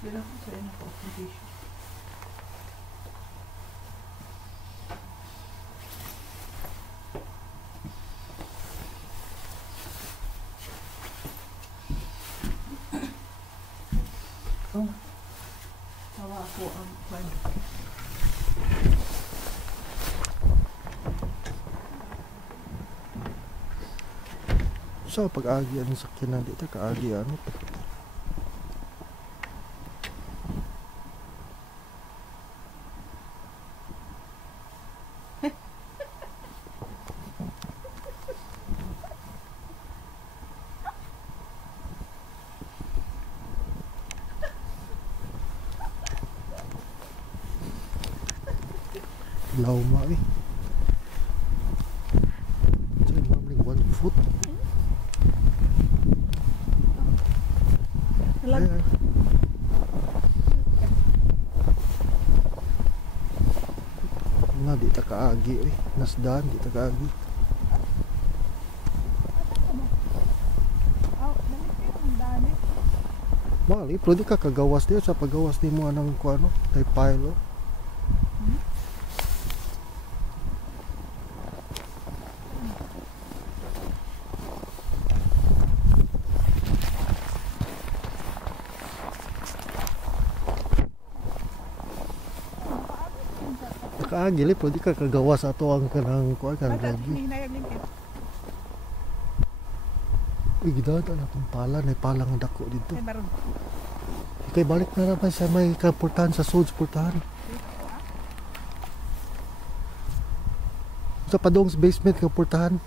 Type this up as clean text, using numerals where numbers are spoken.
Dala ko sa ina ko ang tissue. Oh. Tawa ako ang kwan. So pag-agi ang sakyanan dito, kaagi ano. Lauma eh. So, normally 1 foot. Ay, ay. Nga, di ta kaagi eh. Nasdan, di ta kaagi. Mali, pero di ka kagawas diyo sa paggawas di mo anang kuano, tay pile. Kaagili po di ka kagawas ato ang kanang kuan kan lagi. Uy, gidada na itong pala, na palang dako dito. Ikay balik na naman sa may kapurtahan sa Sods purtahan. Sa padong basement kapurtahan.